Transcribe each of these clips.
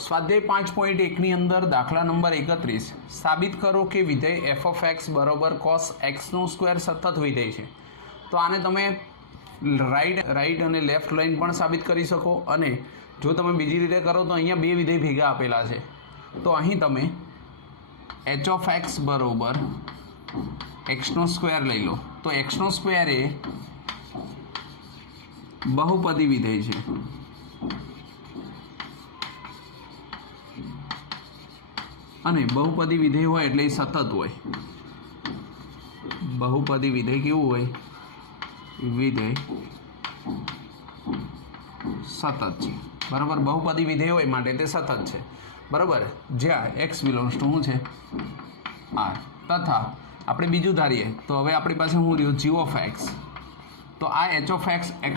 स्वाध्याय 5.1 ની અંદર દાખલા નંબર 31 સાબિત કરો કે વિધેય f(x) બરાબર cos x² સતત વિધેય છે। તો આને તમે રાઈટ અને લેફ્ટ લાઈન પણ સાબિત કરી શકો, અને જો તમે બીજી રીતે કરો તો અહીંયા બે વિધેય ભેગા આપેલા છે। તો અહીં તમે h(x) બરાબર x² લઈ લો, તો x² એ બહુપદી વિધેય છે, અને બહુપદી વિધેય હોય એટલે એ સતત હોય। બહુપદી વિધેય કેવું હોય? વિધેય સતત છે, બરાબર। બહુપદી વિધેય હોય માટે તે સતત છે, બરાબર। જ્યાં x બિલોંગ્સ ટુ શું છે? r। તથા આપણે બીજું ધારીએ તો હવે આપણી પાસે શું રહ્યું? g(x). તો આ h(x) x²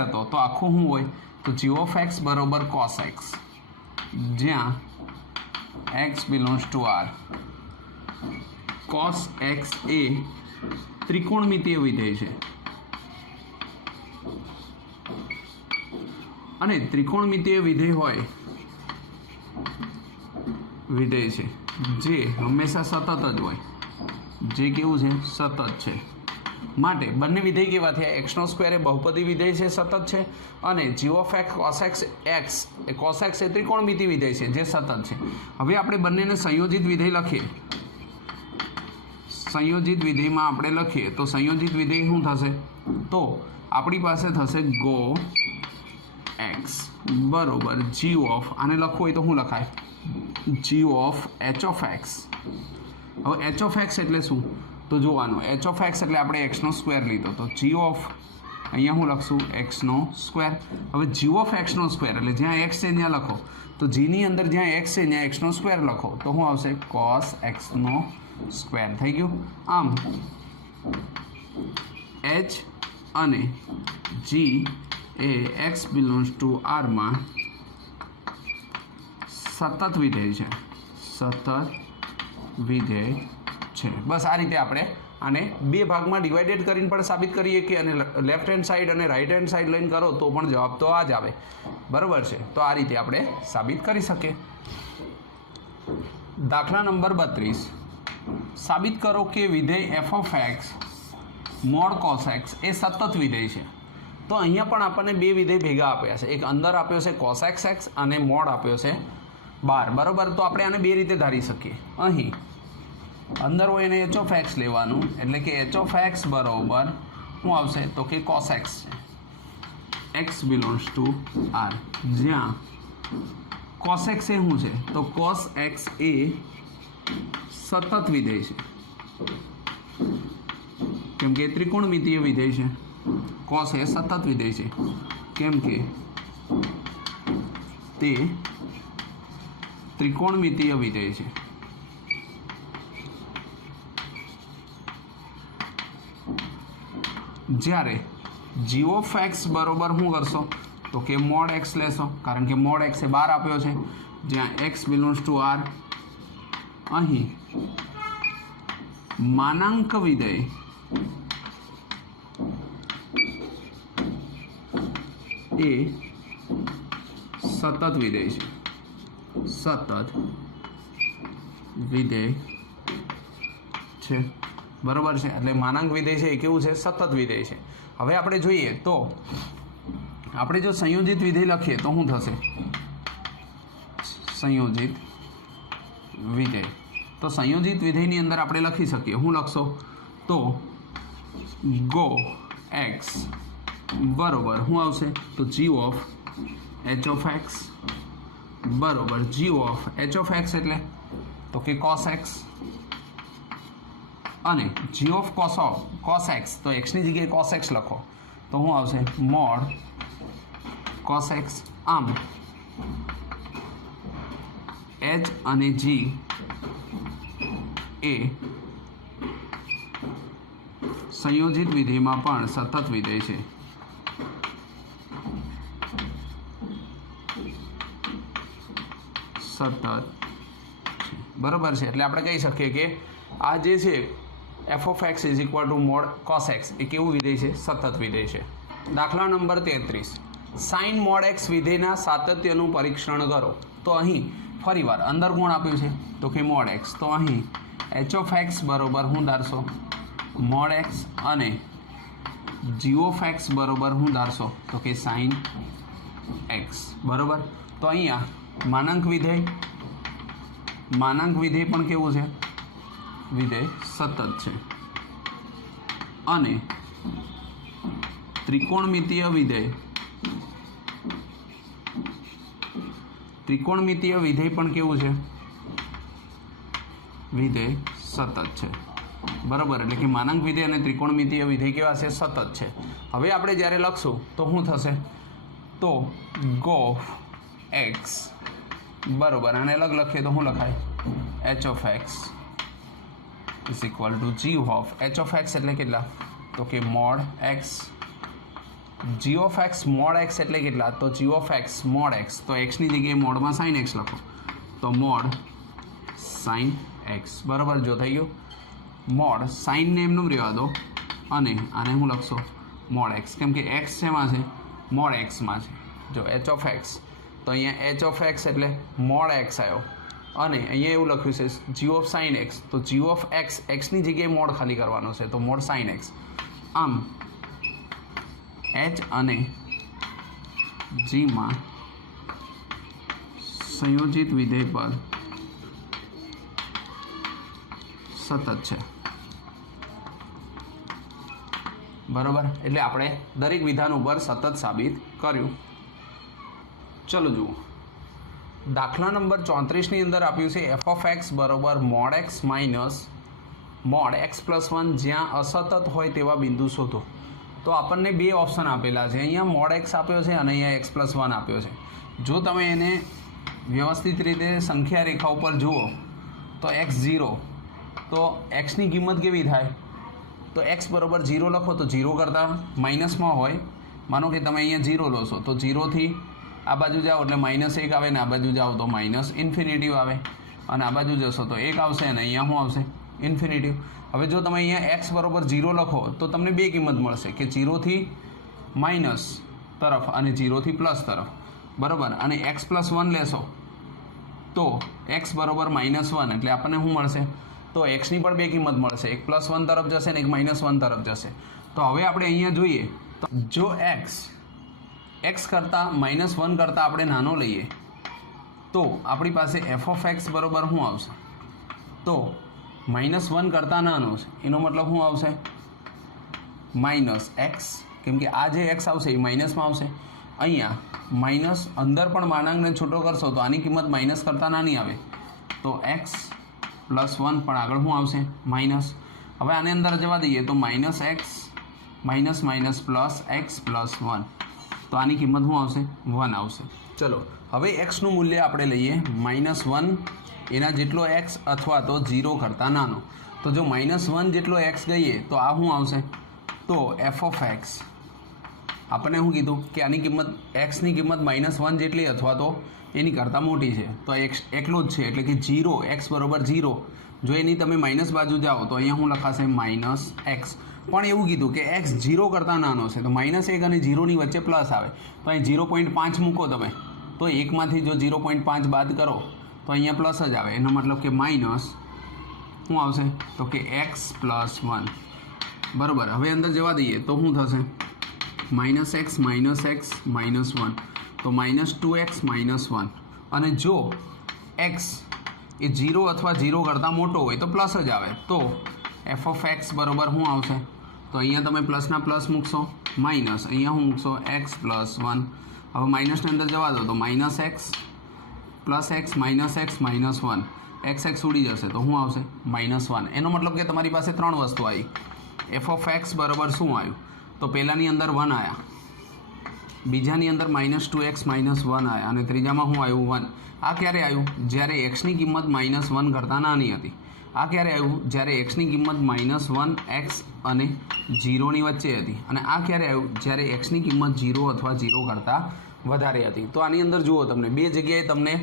હતો, તો આખું શું હોય? તો g(x) બરાબર cos x, જ્યાં x belongs to r। cos x એ ત્રિકોણમિતીય વિધેય છે, અને ત્રિકોણમિતીય વિધેય હોય વિધેય છે જે હંમેશા સતત જ હોય, જે કેવું છે? સતત છે। માટે બંને વિધેય કેવા થયા? x² એ બહુપદી વિધેય છે, સતત છે, અને g(x) cos x એ ત્રિકોણમિતીય વિધેય છે જે સતત છે। હવે આપણે બંનેને સંયોજિત વિધેય લખીએ। સંયોજિત વિધેયમાં આપણે લખીએ તો સંયોજિત વિધેય શું થશે? તો આપણી પાસે થશે ગો x બરોબર g ઓફ, આને લખવું હોય તો શું લખાય? g of h(x). હવે h(x) એટલે શું? તો જોવાનું, h(x) એટલે આપણે x² લીધો, તો g ઓફ અહીંયા હું લખશું x²। હવે g ઓફ x² એટલે જ્યાં x છે ત્યાં લખો, તો g ની અંદર જ્યાં x છે ત્યાં x² લખો, તો શું આવશે? cos x² થઈ ગયું। આમ h અને g A x belongs to r માં સતત વિધેય છે, સતત વિધેય છે। બસ આ રીતે આપણે આને બે ભાગમાં ડિવાઇડેડ કરીને પણ સાબિત કરીએ કે, અને લેફ્ટ હેન્ડ સાઈડ અને રાઈટ હેન્ડ સાઈડ લઈને કરો તો પણ જવાબ તો આ જ આવે, બરાબર છે। તો આ રીતે આપણે સાબિત કરી શકીએ। દાખલા નંબર 32 સાબિત કરો કે વિધેય f(x) mod cos x એ સતત વિધેય છે। તો અહીંયા પણ આપણને બે વિધેય ભેગા આપ્યા છે, એક અંદર આપ્યો છે cos x અને mod આપ્યો છે બહાર, બરાબર। તો આપણે આને બે રીતે ધારી શકીએ। અહીં અંદર હોય એને h(x) લેવાનું, એટલે કે h(x) બરાબર શું આવશે? તો કે cos x છે, x belongs to r, જ્યાં cos x એ શું છે? તો cos x એ સતત વિધેય છે, કેમ કે ત્રિકોણમિતીય વિધેય છે। cos એ સતત વિધેય છે, કેમ કે તે ત્રિકોણમિતીય વિધેય છે। જ્યારે g(x) બરોબર શું કરશો? તો કે mod x લેશો, કારણ કે mod x એ બહાર આપ્યો છે, જ્યાં x belongs to r। અહીં માનાંક વિધેય એ સતત વિધેય છે, સતત વિધેય છે, બરાબર છે। એટલે માનાંક વિધેય છે એ કેવું છે? સતત વિધેય છે। હવે આપણે જોઈએ તો આપણે જો સંયોજિત વિધેય લખીએ તો શું થશે? સંયોજિત વિધેય, તો સંયોજિત વિધેયની અંદર આપણે લખી શકીએ, શું લખશો? તો ગો x બરોબર શું આવશે? તો g ઓફ h(x) બરોબર g ઓફ h(x) એટલે તો કે cos x, અને g ઓફ cos x, તો x ની જગ્યાએ cos x લખો, તો શું આવશે? mod cos x। આમ h અને g એ સંયોજિત વિધેયમાં પણ સતત વિધેય છે, સતત, બરાબર છે। એટલે આપણે કહી શકીએ કે આ જે છે f(x) = mod cos x એ કેવું વિધેય છે? સતત વિધેય છે। દાખલા નંબર 33 sin mod x વિધેયના સાતત્યનું પરીક્ષણ કરો। તો અહીં ફરીવાર અંદર કોણ આપ્યું છે તો કે મોડ એક્સ, તો અહીં એચ ઓફ એક્સ બરોબર હું ધારશો મોડ એક્સ અને જી ઓફ એક્સ બરોબર હું ધારશો તો કે સાઇન એક્સ બરોબર. તો અહીંયા માનાંક વિધેય પણ કેવું છે વિધેય સતત છે અને ત્રિકોણમિતીય વિધેય પણ કેવું છે વિધેય સતત છે બરાબર. એટલે કે માનાંક વિધેય અને ત્રિકોણમિતીય વિધેય કેવા છે સતત છે. હવે આપણે જ્યારે લખશું તો શું થશે તો ગોફ એક્સ બરાબર આને અલગ લખીએ તો શું લખાય h of x is equal to g of h of x એટલે કેટલા તો કે mod x, g of x mod x એટલે કેટલા તો g of x mod x, તો એક્સની જગ્યાએ મોડમાં સાઇન એક્સ લખો તો મોડ સાઇન એક્સ બરાબર. જો થઈ ગયું મોડ સાઇનને એમનું રહેવા દો અને આને હું લખશો મોડ એક્સ, કેમ કે એક્સ શેમાં છે મોડ એક્સમાં છે. જો એચ ઓફ એક્સ તો અહીંયા એચ ઓફ એક્સ એટલે મોડ એક્સ આવ્યો અને અહીંયા એવું લખ્યું છે જી ઓફ સાઇન એક્સ, તો જી ઓફ એક્સ એક્સની જગ્યાએ મોડ ખાલી કરવાનો છે તો મોડ સાઇન એક્સ. આમ એચ અને જીમાં સંયોજિત વિધેય પર સતત છે બરાબર. એટલે આપણે દરેક વિધાન ઉપર સતત સાબિત કર્યું. ચલો જુઓ દાખલા નંબર 34ની અંદર આપ્યું છે એફ ઓફ એક્સ બરાબર mode x minus mode x plus 1 જ્યાં અસતત હોય તેવા બિંદુ શોધો. તો આપણને બે ઓપ્શન આપેલા છે, અહીંયા મોડ એક્સ આપ્યો છે અને અહીંયા એક્સ પ્લસ 1 આપ્યો છે. જો તમે એને વ્યવસ્થિત રીતે સંખ્યા રેખા ઉપર જુઓ તો એક્સ 0 તો એક્સની કિંમત કેવી થાય તો એક્સ બરાબર 0 લખો તો 0 કરતાં માઇનસમાં હોય. માનો કે તમે અહીંયા 0 લો છો તો 0થી આ બાજુ જાઓ એટલે -1 આવે ને આ બાજુ જાઓ તો માઇનસ ઇન્ફિનિટિવ આવે અને આ બાજુ જશો તો 1 આવશે અને અહીંયા શું આવશે ઇન્ફિનિટિવ. હવે જો તમે અહીંયા એક્સ બરાબર 0 લખો તો તમને બે કિંમત મળશે કે 0થી માઇનસ તરફ અને 0થી પ્લસ તરફ બરાબર. અને એક્સ પ્લસ 1 લેશો તો એક્સ બરાબર -1 એટલે આપણને શું મળશે તો એક્સની પણ બે કિંમત મળશે, એક +1 તરફ જશે ને એક -1 તરફ જશે. તો હવે આપણે અહીંયા જોઈએ તો જો એક્સ કરતાં -1 કરતાં આપણે નાનો લઈએ તો આપણી પાસે એફ ઓફ એક્સ બરાબર શું આવશે તો -1 કરતાં નાનો છે એનો મતલબ શું આવશે -x, કેમ કે આ જે એક્સ આવશે એ માઇનસમાં આવશે. અહીંયા માઇનસ અંદર પણ માનાંકને છૂટો કરશો તો આની કિંમત માઇનસ કરતાં નાની આવે તો x +1 પણ આગળ શું આવશે માઇનસ. હવે આની અંદર જવા દઈએ તો -x માઇનસ પ્લસ x + 1 તો આની કિંમત શું આવશે 1 આવશે. ચલો હવે એક્સનું મૂલ્ય આપણે લઈએ -1 એના જેટલો એક્સ અથવા તો 0 કરતાં નાનો. તો જો -1 જેટલો એક્સ ગઈએ તો આ શું આવશે તો એફ ઓફ એક્સ આપણને શું કીધું કે આની કિંમત એક્સની કિંમત -1 જેટલી અથવા તો એની કરતાં મોટી છે તો એક્સ એકલો જ છે એટલે કે 0 એક્સ બરાબર 0. જો એની તમે માઇનસ બાજુ જાઓ તો અહીંયા શું લખાશે -x. પણ એવું કીધું કે એક્સ 0 કરતાં નાનો છે તો -1 અને 0ની વચ્ચે પ્લસ આવે તો અહીં 0.5 મૂકો તમે તો એકમાંથી જો 0.5 બાદ કરો તો અહીંયા પ્લસ જ આવે, એનો મતલબ કે માઇનસ શું આવશે તો કે x + 1 બરાબર. હવે અંદર જવા દઈએ તો શું થશે -x -1 તો -2x -1 અને જો x એ 0 અથવા 0 કરતાં મોટો હોય તો પ્લસ જ આવે તો એફ ઓફ એક્સ બરાબર શું આવશે તો અહીંયા તમે પ્લસના પ્લસ મૂકશો માઇનસ અહીંયા શું મૂકશો x + 1. હવે માઇનસની અંદર જવા દો તો -x +x -x -1 x ઉડી જશે તો શું આવશે -1. એનો મતલબ કે તમારી પાસે ત્રણ વસ્તુ આવી. એફ ઓફ એક્સ બરાબર શું આવ્યું તો પહેલાંની અંદર 1 આવ્યા, બીજાની અંદર -2x -1 આવ્યા અને ત્રીજામાં શું આવ્યું 1. આ ક્યારે આવ્યું જ્યારે એક્સની કિંમત -1 કરતાં નાની હતી. આ ક્યારે આવ્યું જ્યારે એક્સની કિંમત -1x અને 0ની વચ્ચે હતી. અને આ ક્યારે આવ્યું જ્યારે એક્સની કિંમત 0 અથવા 0 કરતાં વધારે હતી. તો આની અંદર જુઓ તમને બે જગ્યાએ તમને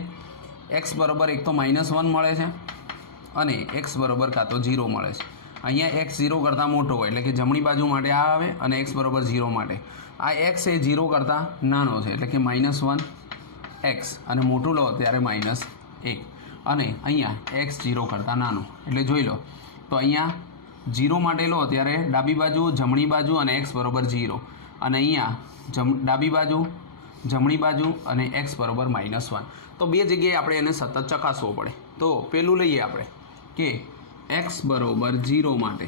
x બરાબર એક તો -1 મળે છે અને x બરાબર કાં તો 0 મળે છે. અહીંયા x 0 કરતાં મોટો હોય એટલે કે જમણી બાજુ માટે આ આવે અને x બરાબર 0 માટે આ x એ 0 કરતાં નાનો છે એટલે કે -1 એક્સ અને મોટું લો ત્યારે -1 અને અહીંયા એક્સ 0 કરતાં નાનું એટલે જોઈ લો તો અહીંયા 0 માટે લો ત્યારે ડાબી બાજુ જમણી બાજુ અને એક્સ બરાબર 0 અને અહીંયા ડાબી બાજુ જમણી બાજુ અને એક્સ બરાબર -1 તો બે જગ્યાએ આપણે એને સતત ચકાસવો પડે તો પેલું લઈએ આપણે કે એક્સ બરાબર 0 માટે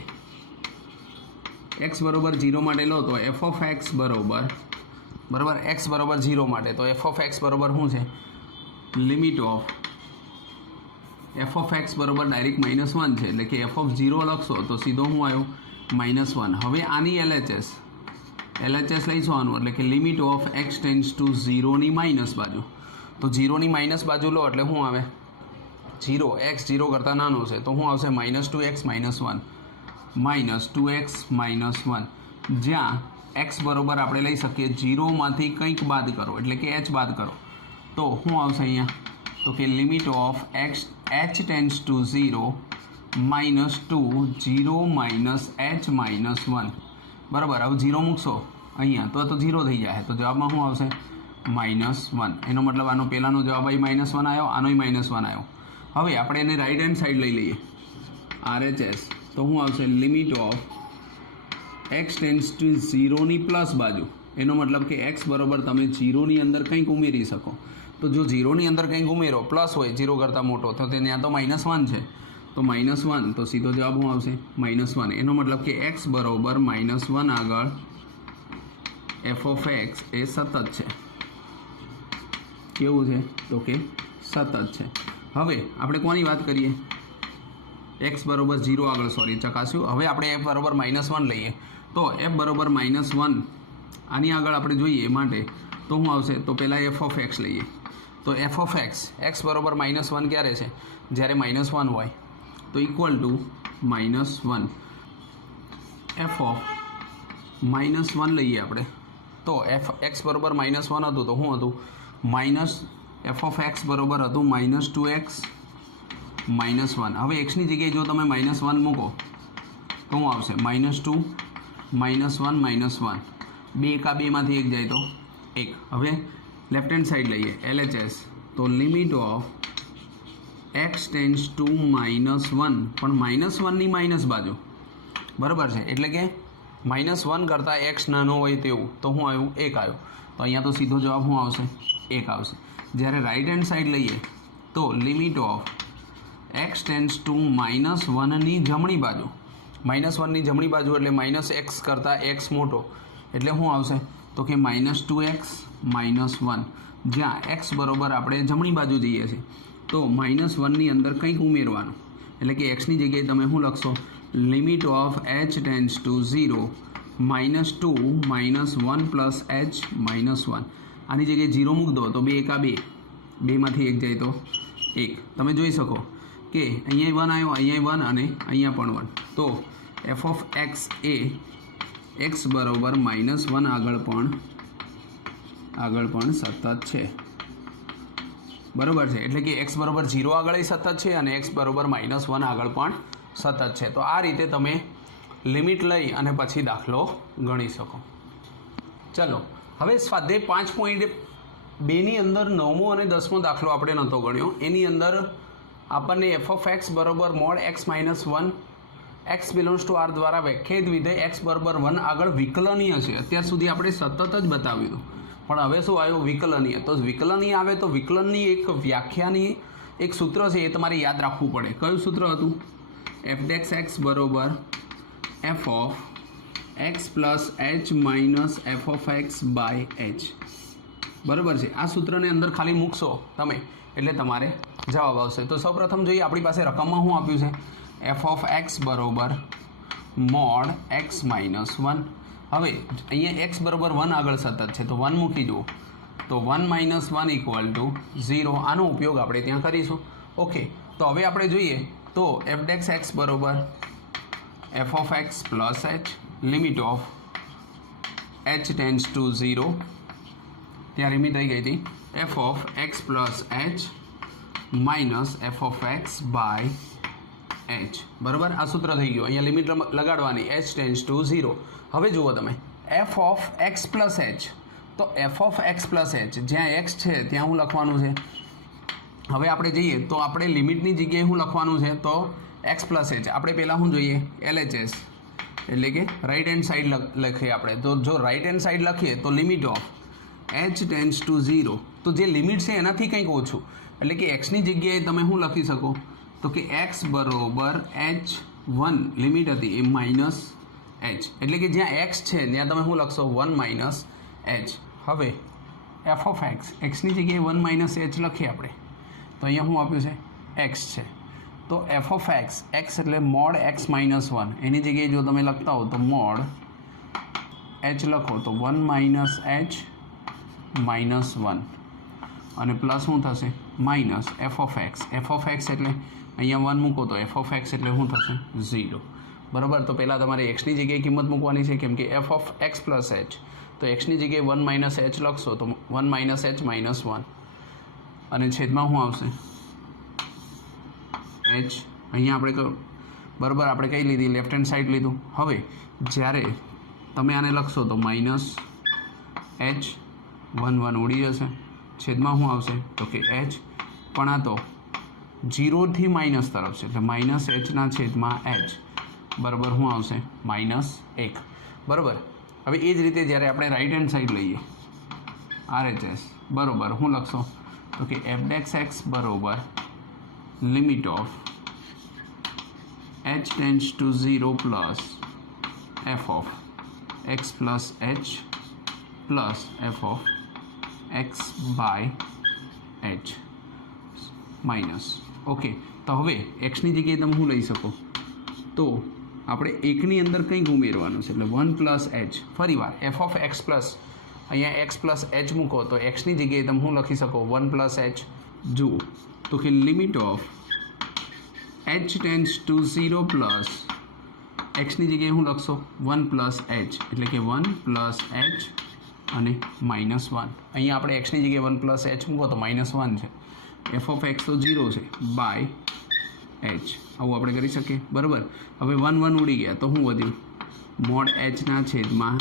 એક્સ બરાબર 0 માટે લો તો એફ ઓફ એક્સ બરાબર એક્સ બરાબર 0 માટે તો એફ ઓફ એક્સ બરાબર શું છે limit of F of x બરાબર ડાયરેક્ટ -1 છે એટલે કે એફ ઓફ 0 લખશો તો સીધો શું આવ્યો -1 હવે આની એલએચએસ લઈશું આનું એટલે કે limit of x tends to 0ની માઇનસ બાજુ તો 0ની માઇનસ બાજુ લો એટલે શું આવે 0 એક્સ 0 કરતાં નાનું છે તો શું આવશે -2x -1 -2x -1 જ્યાં એક્સ બરાબર આપણે લઈ શકીએ 0માંથી કંઈક બાદ કરો એટલે કે h બાદ કરો તો શું આવશે અહીંયા તો કે limit of x h tends to 0 -2 0 -h -1 બરાબર હવે 0 મૂકશો અહીંયા તો 0 થઈ જાય તો જવાબમાં શું આવશે -1 એનો મતલબ આનો પહેલાંનો જવાબ અહીં -1 આવ્યો આનોય -1 આવ્યો હવે આપણે એને રાઈટ હેન્ડ સાઈડ લઈ લઈએ RHS તો શું આવશે limit of x tends to 0ની પ્લસ બાજુ એનો મતલબ કે એક્સ બરાબર તમે 0ની અંદર કંઈક ઉમેરી શકો તો જો 0ની અંદર કંઈક ઉમેરો પ્લસ હોય 0 કરતાં મોટો તો ત્યાં તો -1 છે તો -1 તો સીધો જવાબ શું આવશે -1 એનો મતલબ કે એક્સ બરાબર -1 આગળ એફ ઓફ એક્સ એ સતત છે કેવું છે તો કે સતત છે હવે આપણે કોની વાત કરીએ એક્સ બરાબર 0 આગળ ચકાસ્યું હવે આપણે એફ બરાબર -1 લઈએ તો એફ બરાબર -1 આની આગળ આપણે જોઈએ માટે તો શું આવશે તો પહેલાં એફ ઓફ એક્સ લઈએ તો એફ ઓફ એક્સ બરાબર -1 ક્યારે છે જ્યારે -1 હોય તો ઇક્વલ ટુ -1 એફ ઓફ -1 લઈએ આપણે તો એફ એક્સ બરાબર -1 હતું તો શું હતું એફ ઓફ એક્સ બરાબર હતું -2x -1 હવે એક્સની જગ્યાએ જો તમે -1 મૂકો તો શું આવશે -2 -1 -1 બે એકા બેમાંથી એક જાય તો 1 હવે લેફ્ટ હેન્ડ સાઈડ લઈએ LHS તો limit of x tends two -1 પણ -1ની માઇનસ બાજુ બરાબર છે એટલે કે -1 કરતાં એક્સ નાનો હોય તેવું તો શું આવ્યું 1 આવ્યું તો અહીંયા તો સીધો જવાબ શું આવશે 1 આવશે જ્યારે રાઈટ હેન્ડ સાઈડ લઈએ તો limit of x tends to -1ની જમણી બાજુ -1ની જમણી બાજુ એટલે -x કરતાં x મોટો એટલે શું આવશે તો કે -2x -1 જ્યાં x બરાબર આપણે જમણી બાજુ જઈએ છીએ તો -1ની અંદર કંઈક ઉમેરવાનું એટલે કે એક્સની જગ્યાએ તમે શું લખશો limit of h tends to 0 -2 -1 plus h -1 આની જગ્યાએ 0 મૂક દો તો બે એકા બેમાંથી એક જાય તો 1 તમે જોઈ શકો કે અહીંયા 1 આવ્યો અહીંયા 1 અને અહીંયા પણ 1 તો f of x A x બરાબર -1 આગળ પણ સતત છે બરાબર છે એટલે કે એક્સ બરાબર 0 આગળ સતત છે અને એક્સ બરાબર -1 આગળ પણ સતત છે તો આ રીતે તમે લિમિટ લઈ અને પછી દાખલો ગણી શકો ચલો હવે સ્વાધ્યાય 5.2ની અંદર 9મો અને 10મો દાખલો આપણે નહોતો ગણ્યો એની અંદર આપણને એફ ઓફ એક્સ બરાબર mode x -1 x belongs to r દ્વારા વ્યાખ્યાયિત વિધેય x બરાબર 1 આગળ વિકલનીય છે અત્યાર સુધી આપણે સતત જ બતાવ્યું પણ હવે શું આવ્યું વિકલનીય તો વિકલનીય આવે તો વિકલનની એક વ્યાખ્યાની એક સૂત્ર છે એ તમારે યાદ રાખવું પડે કયું સૂત્ર હતું એફ ડેક્સ એક્સ બરાબર f of x plus h minus f of x by h બરાબર છે આ સૂત્રને અંદર ખાલી મૂકશો તમે એટલે તમારે જવાબ આવશે તો સૌપ્રથમ જોઈએ આપણી પાસે રકમમાં શું આપ્યું છે એફ ઓફ એક્સ બરાબર મોડ x -1 હવે અહીંયા x બરાબર 1 આગળ સતત છે તો 1 મૂકી જુઓ તો 1 - 1 ઇક્વલ ટુ 0 આનો ઉપયોગ આપણે ત્યાં કરીશું ઓકે તો હવે આપણે જોઈએ તો એફ ડેક્સ એક્સ બરાબર f of x plus h limit of h tends to 0 ત્યાં લિમિટ રહી ગઈ હતી f of x plus h minus f of x by h બરાબર આ સૂત્ર થઈ ગયું અહીંયા લિમિટ લગાડવાની h ટેન્ડ્સ ટુ 0 હવે જુઓ તમે f of x plus h તો f of x plus h, જ્યાં એક્સ છે ત્યાં શું લખવાનું છે? હવે આપણે જઈએ તો આપણે લિમિટની જગ્યાએ શું લખવાનું છે? તો એક્સ પ્લસ એચ. આપણે પહેલાં શું જોઈએ? LHS એટલે કે રાઈટ હેન્ડ સાઈડ લખીએ આપણે. તો જો રાઈટ હેન્ડ સાઈડ લખીએ તો limit of h tends to 0, તો જે લિમિટ છે એનાથી કંઈક ઓછું, એટલે કે એક્સની જગ્યાએ તમે શું લખી શકો? તો કે એક્સ બરોબર h1 લિમિટ હતી એ માઇનસ h, એટલે કે જ્યાં એક્સ છે ત્યાં તમે શું લખશો? 1 માઇનસ h. હવે એફ ઓફ એક્સ, એક્સની જગ્યાએ 1 માઇનસ h લખીએ આપણે, તો અહીંયા શું આપ્યું છે? એક્સ છે. તો એફ ઓફ એક્સ, એક્સ એટલે મોડ એક્સ માઇનસ 1, એની જગ્યાએ જો તમે લખતા હો તો મોડ h લખો તો 1 માઇનસ h માઇનસ 1 અને પ્લસ શું થશે? Minus f of x. F of x એટલે અહીંયા 1 મૂકો તો એફ ઓફ એક્સ એટલે શું થશે? 0. બરાબર. તો પહેલાં તમારે એક્સની જગ્યાએ કિંમત મૂકવાની છે, કેમ કે F of x plus H, તો એક્સની જગ્યાએ 1 માઇનસ એચ લખશો તો 1 માઇનસ એચ માઇનસ 1 અને છેદમાં શું આવશે? એચ. અહીંયા આપણે બરાબર આપણે કઈ લીધી? લેફ્ટ હેન્ડ સાઈડ લીધું. હવે જ્યારે તમે આને લખશો તો માઇનસ એચ 1 1 ઉડી જશે, છેદમાં શું આવશે? તો કે એચ, પણ આ તો 0 થી માઇનસ તરફ છે એટલે માઇનસ એચના છેદમાં એચ બરાબર શું આવશે? -1. બરાબર. હવે એ જ રીતે જ્યારે આપણે રાઈટ હેન્ડ સાઈડ લઈએ RHS બરાબર શું લખશો? તો કે f(x) બરાબર limit of h tends to 0 plus f of x plus h plus f of x by h minus. Okay. તો હવે એક્સની જગ્યાએ તમે શું લઈ શકો? તો આપણે એકની અંદર કંઈક ઉમેરવાનું છે એટલે 1 પ્લસ h. ફરી વાર એફ ઓફ એક્સ પ્લસ અહીંયા x પ્લસ h મૂકો તો એક્સની જગ્યાએ તમે શું લખી શકો? 1 પ્લસ h. જુઓ તો કે limit of h tends to 0 plus એક્સની જગ્યાએ શું લખશો? 1 પ્લસ h એટલે કે 1 પ્લસ h અને -1. અહીંયા આપણે એક્સની જગ્યાએ 1 પ્લસ h મૂકો તો -1 છે. એફ ઓફ એક્સ તો 0 છે બાય h. આવું આપણે કરી શકીએ. બરાબર. હવે 1 1 ઉડી ગયા તો શું વધ્યું? મોડ એચના છેદમાં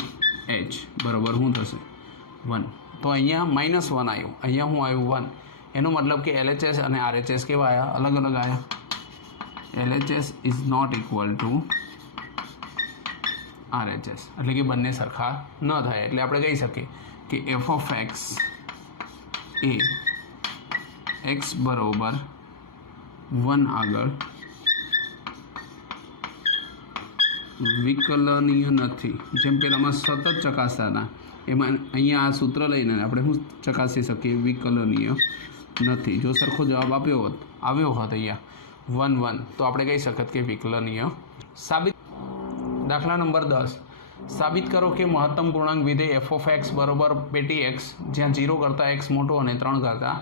h બરાબર શું થશે? 1. તો અહીંયા -1 આવ્યું, અહીંયા શું આવ્યું? 1. એનો મતલબ કે LHS અને RHS કેવા આવ્યા? અલગ અલગ આવ્યા. LHS is not equal to RHS, એટલે કે બંને સરખા ન થાય. એટલે આપણે કહી શકીએ કે F of x A x બરાબર 1 આગળ વિકલનીય નથી. જેમ પેલામાં સતત ચકાસતાના, એમાં અહીંયા આ સૂત્ર લઈને આપણે શું ચકાસી શકીએ? વિકલનીય નથી. જો સરખો જવાબ આવ્યો હોત અહીંયા 1 1 તો આપણે કહી શકત કે વિકલનીય. સાબિત. દાખલા નંબર 10. સાબિત કરો કે મહત્તમ પૂર્ણાંક વિધેય f ઓફ x બરાબર પેટી x જ્યાં 0 કરતાં x મોટો અને 3 કરતાં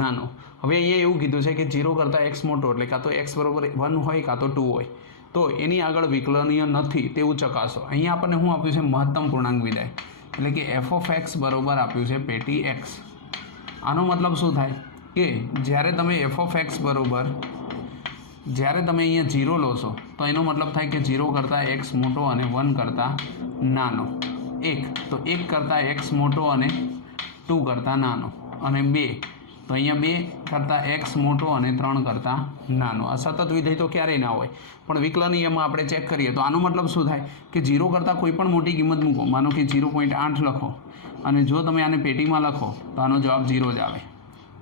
નાનો. હવે અહીંયા એવું કીધું છે કે 0 કરતાં x મોટો એટલે કાં તો x બરાબર 1 હોય કાં તો 2 હોય, તો એની આગળ વિકલનીય નથી તેવું ચકાસો. અહીંયા આપણને શું આપ્યું છે? મહત્તમ પૂર્ણાંક વિધેય, એટલે કે f ઓફ x બરાબર આપ્યું છે પેટી x. આનો મતલબ શું થાય? કે જ્યારે તમે f ઓફ x બરાબર જ્યારે તમે અહીંયા 0 લો છો તો એનો મતલબ થાય કે 0 કરતાં x મોટો અને 1 કરતાં નાનો. 1 તો 1 કરતાં x મોટો અને 2 કરતાં નાનો, અને 2 તો અહીંયા 2 કરતાં x મોટો અને 3 કરતાં નાનો. આ સતત વિધેય તો ક્યારેય ના હોય, પણ વિકલનીયમાં આપણે ચેક કરીએ તો આનો મતલબ શું થાય? કે 0 કરતાં કોઈ પણ મોટી કિંમત મૂકો, માનો કે 0.8 લખો, અને જો તમે આને પેટીમાં લખો તો આનો જવાબ 0 જ આવે.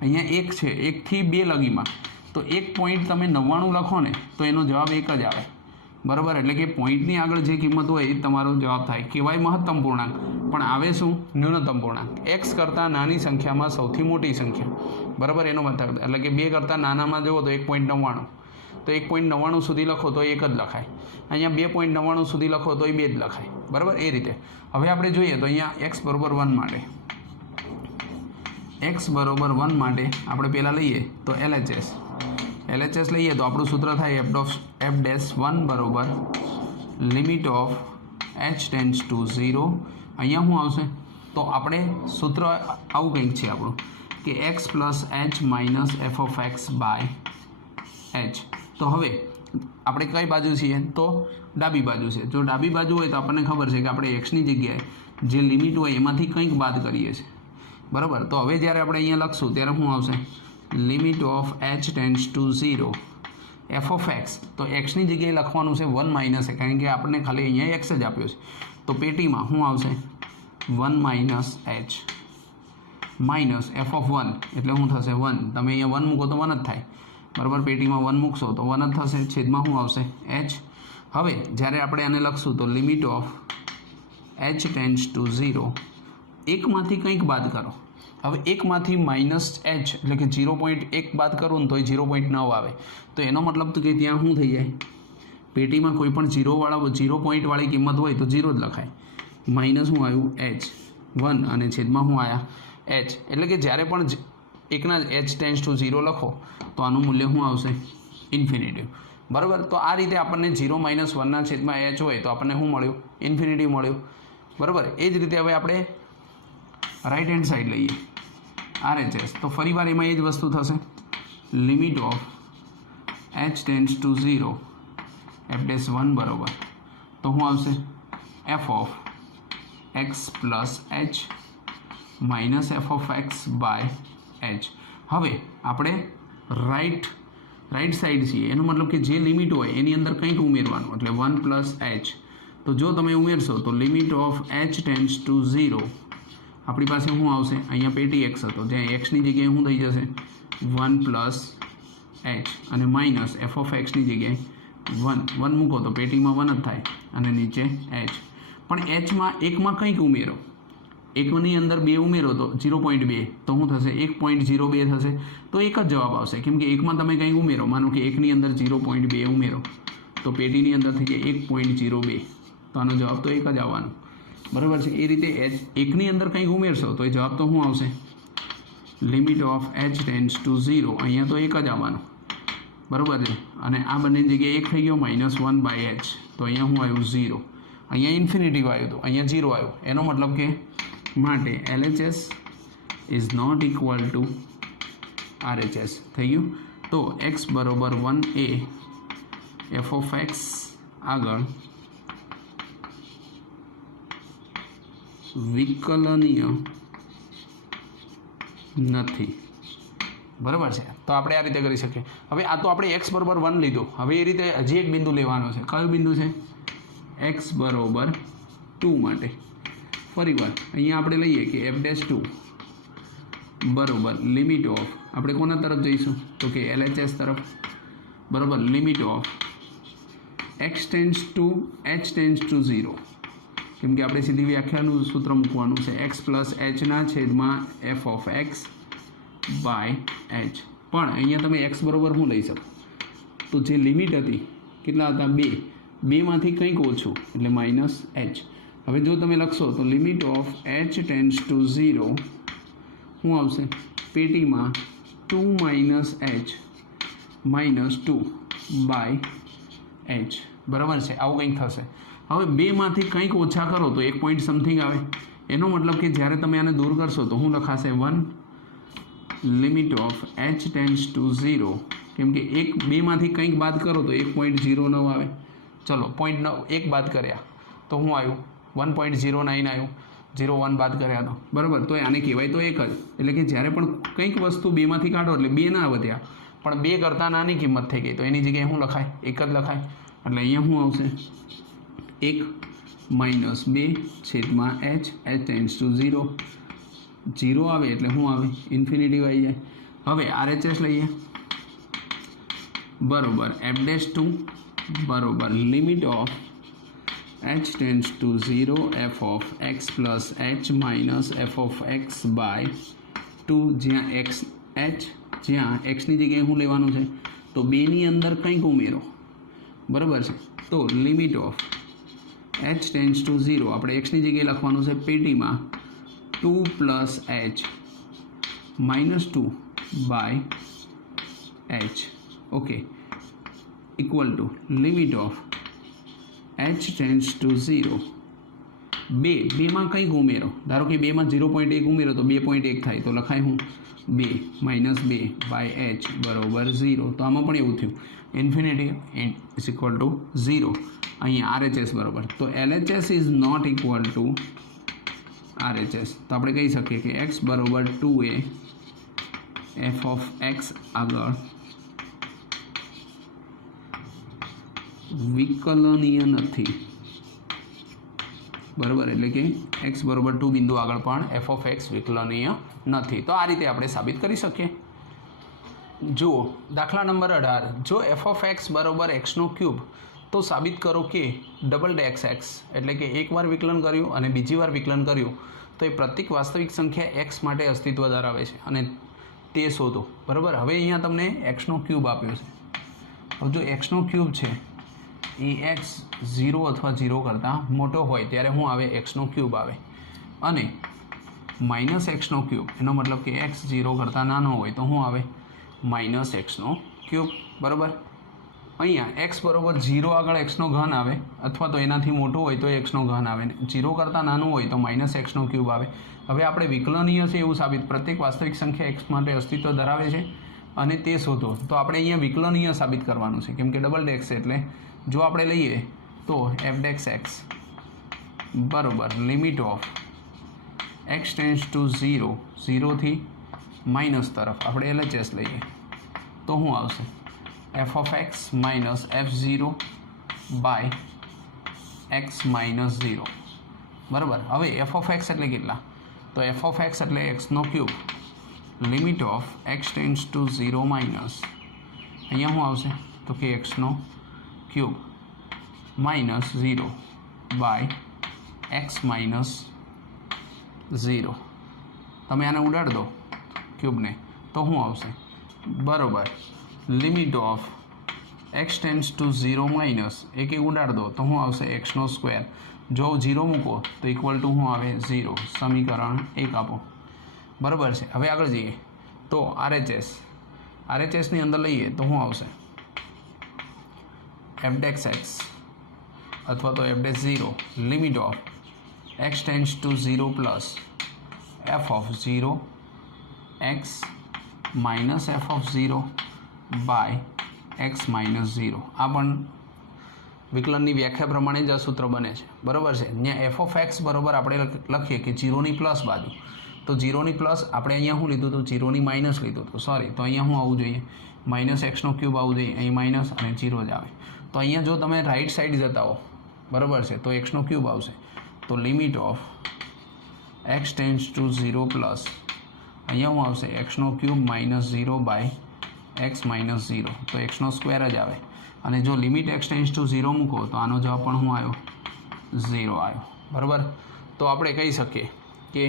અહીંયા 1 છે, 1 થી 2 લગીમાં, તો 1 પોઈન્ટ તમે 99 લખો ને તો એનો જવાબ 1 જ આવે. બરાબર. એટલે કે પોઈન્ટની આગળ જે કિંમત હોય એ તમારો જવાબ થાય. કહેવાય મહત્તમ પૂર્ણાંક, પણ આવે શું? ન્યૂનતમ પૂર્ણાંક. x કરતાં નાની સંખ્યામાં સૌથી મોટી સંખ્યા. બરાબર. એનો મતલબ એટલે કે 2 કરતાં નાનામાં જુઓ તો 1.99, તો 1.99 સુધી લખો તો 1 જ લખાય. અહીંયા 2.99 સુધી લખો તો 2 જ લખાય. બરાબર. એ રીતે હવે આપણે જોઈએ તો અહીંયા x બરાબર 1 માટે આપણે પહેલાં લઈએ તો LHS લઈએ તો આપણું સૂત્ર થાય f'1 બરાબર limit of h tends to 0. અહીંયા શું આવશે? તો આપણે સૂત્ર આવું કંઈક છે આપણું કે x plus h minus f of x by h. તો હવે આપણે કઈ બાજુ છીએ? તો ડાબી બાજુ છે. જો ડાબી બાજુ હોય તો આપણને ખબર છે કે આપણે એક્સની જગ્યાએ જે લિમિટ હોય એમાંથી કંઈક બાદ કરીએ છીએ, બરાબર. તો હવે જ્યારે આપણે અહીંયા લખશું ત્યારે શું આવશે? Limit of h tends to 0 f of x. તો એક્સની જગ્યાએ લખવાનું છે 1 માઇનસ, કારણ કે આપણને ખાલી અહીંયા એક્સ જ આપ્યો છે. તો પેટીમાં શું આવશે? 1 minus h minus f of 1 એટલે શું થશે? 1. તમે અહીંયા 1 મૂકો તો 1 જ થાય, બરાબર. પેટીમાં 1 મૂકશો તો 1 જ થશે. છેદમાં શું આવશે? h. હવે જ્યારે આપણે આને લખશું તો limit of h tends to 0 એકમાંથી કંઈક બાદ કરો. હવે એકમાંથી માઇનસ h એટલે કે 0.1 બાદ કરું ને તો એ 0.9 આવે. તો એનો મતલબ તો કે ત્યાં શું થઈ જાય? પેટીમાં કોઈ પણ 0 પોઈન્ટવાળી કિંમત હોય તો 0 જ લખાય. માઇનસ શું આવ્યું? h 1 અને છેદમાં શું આવ્યા? h. એટલે કે જ્યારે પણ એકના h ટેન્ડ્સ ટુ 0 લખો તો આનું મૂલ્ય શું આવશે? ઇન્ફિનિટી, બરાબર. તો આ રીતે આપણને 0 માઇનસ 1ના છેદમાં h હોય તો આપણને શું મળ્યું? ઇન્ફિનિટી મળ્યું, બરાબર. એ જ રીતે હવે આપણે રાઈટ હેન્ડ સાઈડ લઈએ RHS. તો ફરી વાર એમાં એ જ વસ્તુ થશે. Limit of h tends to 0 f'1 બરાબર તો શું આવશે? f of x plus h minus f of x by h. હવે આપણે રાઈટ સાઈડ છીએ, એનો મતલબ કે જે લિમિટ હોય એની અંદર કંઈક ઉમેરવાનું, એટલે 1 પ્લસ h. તો જો તમે ઉમેરશો તો limit of h tends to 0 આપણી પાસે શું આવશે? અહીંયા પેટી x હતો, જ્યાં એક્સની જગ્યાએ શું થઈ જશે? 1 પ્લસ h અને માઇનસ એફ ઓફ એક્સની જગ્યાએ 1 મૂકો તો પેટીમાં 1 જ થાય અને નીચે h. પણ hમાં એકમાં કંઈક ઉમેરો, એકની અંદર 2 ઉમેરો તો 0.2 તો શું થશે? 1.02 થશે. તો એક જ જવાબ આવશે, કેમ કે એકમાં તમે કંઈક ઉમેરો, માનો કે એકની અંદર 0.2 ઉમેરો તો પેટીની અંદર થઈ જાય 1.02. તો આનો જવાબ તો એક જ આવવાનો, બરાબર છે. એ રીતે એકની અંદર કંઈક ઉમેરશો તો એ જવાબ તો શું આવશે? Limit of h tends to 0. અહીંયા તો એક જ આવવાનું, બરાબર છે. અને આ બંનેની જગ્યાએ એક થઈ ગયો -1 બાય h. તો અહીંયા શું આવ્યું? 0. અહીંયા ઇન્ફિનિટી આવ્યું તો અહીંયા 0 આવ્યું. એનો મતલબ કે માટે LHS is not equal to RHS થઈ ગયું. તો x બરાબર 1 એ એફ ઓફ એક્સ આગળ વિકલનીય નથી, બરાબર છે. તો આપણે આ રીતે કરી શકીએ. હવે આ તો આપણે x બરાબર 1 લીધું. હવે એ રીતે હજી એક બિંદુ લેવાનો છે. કયો બિંદુ છે? x બરાબર 2 માટે. ફરીવાર અહીંયા આપણે લઈએ કે f'2 બરાબર લિમિટ ઓફ, આપણે કોના તરફ જઈશું? તો કે LHS તરફ, બરાબર. Limit of x tends two h tends to 0, કેમ કે આપણે સીધી વ્યાખ્યાનું સૂત્ર મૂકવાનું છે x પ્લસ hના છેદમાં f of x by h. પણ અહીંયા તમે x બરાબર શું લઈ શકો? તો જે લિમિટ હતી કેટલા હતા? 2. 2માંથી કંઈક ઓછું એટલે માઇનસ h. હવે જો તમે લખશો તો limit of h tends to 0 શું આવશે? પેટીમાં 2 minus h minus 2 by h, બરાબર છે. આવું કંઈક થશે. હવે 2માંથી કંઈક ઓછા કરો તો 1 પોઈન્ટ સમથિંગ આવે. એનો મતલબ કે જ્યારે તમે આને દૂર કરશો તો શું લખાશે? 1 limit of h tends to 0, કેમ કે 2માંથી કંઈક બાદ કરો તો 1.09 આવે. ચલો 0.1 બાદ કર્યા તો શું આવ્યું? 1.09 આવ્યું. 0.1 બાદ કર્યા તો, બરાબર. તો આને કહેવાય તો એક જ. એટલે કે જ્યારે પણ કંઈક વસ્તુ 2માંથી કાઢો એટલે 2 ના વધ્યા, પણ 2 કરતાં નાની કિંમત થઈ ગઈ તો એની જગ્યાએ શું લખાય? 1 જ લખાય. એટલે અહીંયા શું આવશે? 1 માઇનસ 2 છેદમાં h ટેન્ડ્સ ટુ 0. 0 આવે એટલે શું આવે? ઇન્ફિનિટી આવી જાય. હવે RHS લઈએ, બરાબર f'2 બરાબર limit of h tends to 0 f of x plus h minus f of x by 2, જ્યાં x h જ્યાં એક્સની જગ્યાએ શું લેવાનું છે? તો 2ની અંદર કંઈક ઉમેરો, બરાબર છે. તો limit of h tends to 0 આપણે એક્સની જગ્યાએ લખવાનું છે પેટીમાં 2 plus h minus 2 by h, okay, equal to limit of h tends to 0. 2માં કંઈક ઉમેરો, ધારો કે 2માં 0.1 ઉમેરો તો 2.1 થાય. તો લખાય હું 2 માઇનસ 2 બાય h બરાબર 0. તો આમાં પણ એવું થયું, ઇન્ફિનિટી ઇઝ ઇક્વલ ટુ 0. અહીંયા RHS બરાબર. તો LHS is not equal to RHS तो આપણે કહી શકીએ કે x બરોબર 2a f of x આગળ વિકલનીય નથી, બરાબર, એટલે કે x બરોબર 2 બિંદુ આગળ પણ f of x વિકલનીય નથી. તો આ રીતે આપણે સાબિત કરી શકીએ. જુઓ દાખલા નંબર 18, જો f of x બરોબર x નો ક્યુબ તો સાબિત કરો કે ડબલ ડેક્સ એક્સ એટલે કે એકવાર વિકલન કર્યું અને બીજી વાર વિકલન કર્યું તો એ પ્રત્યેક વાસ્તવિક સંખ્યા x માટે અસ્તિત્વ ધરાવે છે અને તે શોધો. બરાબર, હવે અહીંયા તમને x નો ક્યુબ આપ્યો છે. હવે જો x નો ક્યુબ છે એ x 0 અથવા 0 કરતાં મોટો હોય ત્યારે શું આવે? x નો ક્યુબ આવે. અને માઇનસ x નો ક્યુબ એનો મતલબ કે x 0 કરતાં નાનો હોય તો શું આવે? માઇનસ x નો ક્યુબ. બરાબર, અહીંયા x બરોબર 0 આગળ x નો ઘન આવે અથવા તો એનાથી મોટો હોય તો x નો ઘન આવે, 0 કરતાં નાનું હોય તો માઇનસ x નો ક્યુબ આવે. હવે આપણે વિકલનીય છે એવું સાબિત, પ્રત્યેક વાસ્તવિક સંખ્યા x માટે અસ્તિત્વ ધરાવે છે અને તે શોધો. તો આપણે અહીંયા વિકલનીય સાબિત કરવાનું છે કેમ કે ડબલ ડેક્સ એટલે જો આપણે લઈએ તો f ડેક્સ x બરોબર limit of x tends to 0, 0થી માઇનસ તરફ આપણે LHS લઈએ તો શું આવશે? f of x minus f0 by x minus 0. બરાબર, હવે f of x એટલે કેટલા? તો f of x એટલે x નો cube limit of x tends to 0 minus અહીંયા શું આવશે? તો કે x નો cube minus 0 by x minus 0. તમે આને ઉડાડ દો ક્યુબને તો શું આવશે? બરાબર, limit of x tends to 0 minus એક ઉડાડ દો તો શું આવશે? x નો સ્ક્વેર. જો 0 મૂકો તો ઇક્વલ ટુ શું આવે? 0. સમીકરણ 1 આપો. બરાબર છે. હવે આગળ જઈએ તો RHSની અંદર લઈએ તો શું આવશે? f ડેક્સ x અથવા તો f dash 0 limit of x tends to 0 plus f of 0 x minus f of 0 by x minus 0. આ પણ વિકલનની વ્યાખ્યા પ્રમાણે જ આ સૂત્ર બને છે. બરાબર છે. અહીંયા f ઓફ x બરાબર આપણે લખીએ કે 0ની પ્લસ બાજુ, તો 0ની પ્લસ આપણે અહીંયા શું લીધું હતું? 0ની માઇનસ લીધું હતું. સોરી, તો અહીંયા શું આવવું જોઈએ? માઇનસ x નો ક્યુબ આવવું જોઈએ. અહીં માઇનસ અને 0 જ આવે. તો અહીંયા જો તમે રાઈટ સાઈડ જતા હો, બરાબર છે, તો x નો ક્યુબ આવશે. તો limit of x tends to 0 plus અહીંયા શું આવશે? x નો cube minus 0 by x minus 0, તો x નો સ્ક્વેર જ આવે. અને જો લિમિટ x ટેન્ડ્સ ટુ 0 મૂકો તો આનો જવાબ પણ શું આવ્યો? 0 આવ્યો. બરાબર, તો આપણે કહી શકીએ કે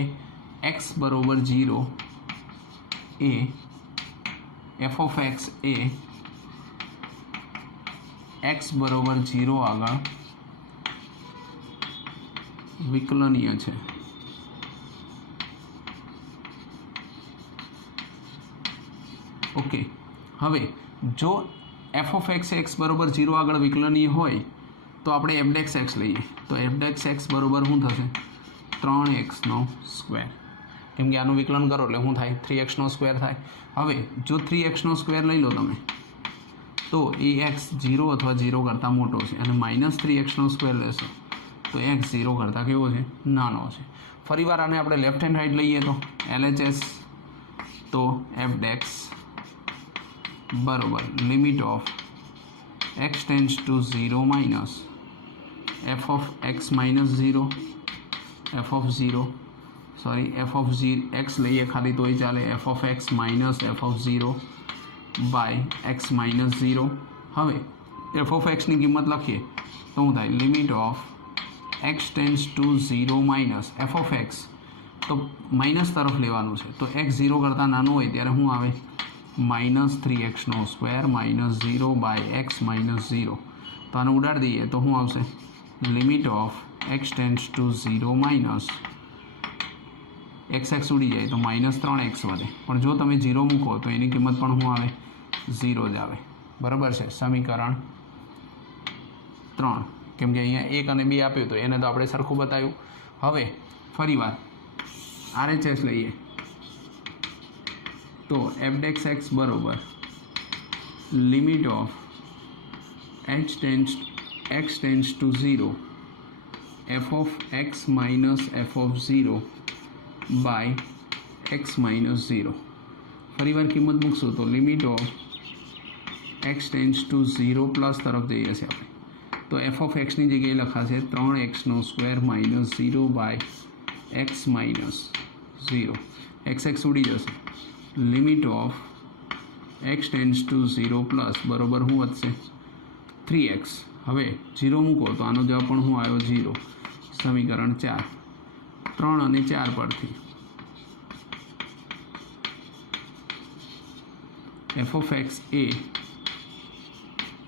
x બરોબર 0 એ f of x A x બરોબર 0 આગળ વિકલનીય છે. ઓકે, હવે જો f ઓફ x x બરોબર 0 આગળ વિકલનીય હોય તો આપણે f ડેક્સ x લઈએ તો f ડેક્સ x બરોબર શું થશે? 3x નો સ્ક્વેર. કેમ કે આનું વિકલન કરો એટલે શું થાય? 3x નો સ્ક્વેર થાય. હવે જો 3x નો સ્ક્વેર લઈ લો તમે તો એ x 0 અથવા 0 કરતાં મોટો છે અને માઇનસ 3x નો સ્ક્વેર લેશો તો x 0 કરતાં કેવો છે? નાનો છે. ફરીવાર આને આપણે લેફ્ટ હેન્ડ સાઈડ લઈએ તો LHS તો f ડેક્સ બરોબર limit of x tends to 0 minus f of x minus 0 f of 0 sorry f of 0 x લઈએ ખાલી તોય ચાલે, f of x minus f of 0 by x minus 0. હવે f of xની કિંમત લખીએ તો શું થાય? Limit of x tends to 0 minus f of x તો માઇનસ તરફ લેવાનું છે તો x 0 કરતાં નાનું હોય ત્યારે શું આવે? માઇનસ 3x નો square minus 0 by x minus 0. તો આને ઉડાડી દઈએ તો શું આવશે? Limit of x tends to 0 minus x ઉડી જાય તો માઇનસ 3x વધે, પણ જો તમે 0 મૂકો તો એની કિંમત પણ શું આવે? 0 જ આવે. બરાબર છે. સમીકરણ 3. કેમ કે અહીંયા 1 અને 2 આપ્યું તો એને તો આપણે સરખું બતાવ્યું. હવે ફરીવાર RHS લઈએ તો f ડેક્સ x બરોબર limit of x tends to 0 f of x minus f of 0 by x minus 0. ફરી વાર કિંમત મૂકશું તો limit of x tends to 0 plus તરફ જઈએ છીએ આપણે. તો એફ ઓફ એક્સની જગ્યાએ લખાશે 3x² minus 0 by x minus 0. X ઉડી જશે. Limit of x tends to 0 plus બરોબર શું વધશે 3x. હવે 0 મૂકો તો આનો જવાબ પણ શું આવ્યો 0. સમીકરણ 4 3 અને 4 પરથી એફ ઓફ એક્સ એ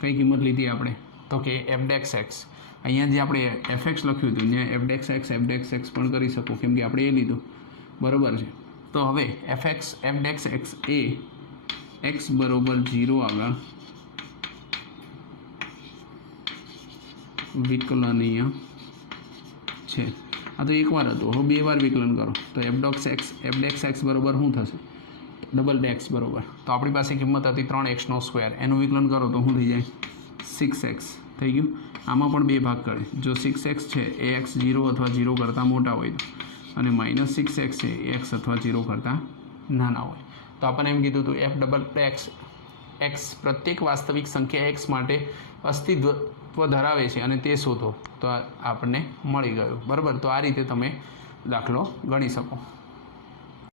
કઈ કિંમત લીધી આપણે તો કે એફ ડેક્સ એક્સ. અહીંયા જે આપણે એફ એક્સ લખ્યું હતું ત્યાં એફ ડેક્સ એક્સ પણ કરી શકો કેમ કે આપણે એ લીધું બરાબર છે. તો હવે એફ ડેક્સ એક્સ એ એક્સ બરોબર 0 આગળ વિકલનીય છે. આ તો એકવાર હતું, હવે 2 વાર વિકલન કરો તો એફ ડેક્સ એક્સ બરોબર શું થશે ડબલ ડેક્સ બરોબર. તો આપણી પાસે કિંમત હતી 3x², એનું વિકલન કરો તો શું થઈ જાય 6x થઈ ગયું. આમાં પણ 2 ભાગ કરે. જો 6x છે એ x 0 અથવા 0 કરતાં મોટા હોય તો, અને -6x છે એ x અથવા 0 કરતાં નાના હોય તો આપણને એમ કીધું હતું એફ ડબલ એક્સ પ્રત્યેક વાસ્તવિક સંખ્યા x માટે અસ્તિત્વ ધરાવે છે અને તે શોધો તો આપણને મળી ગયું બરાબર. તો આ રીતે તમે દાખલો ગણી શકો.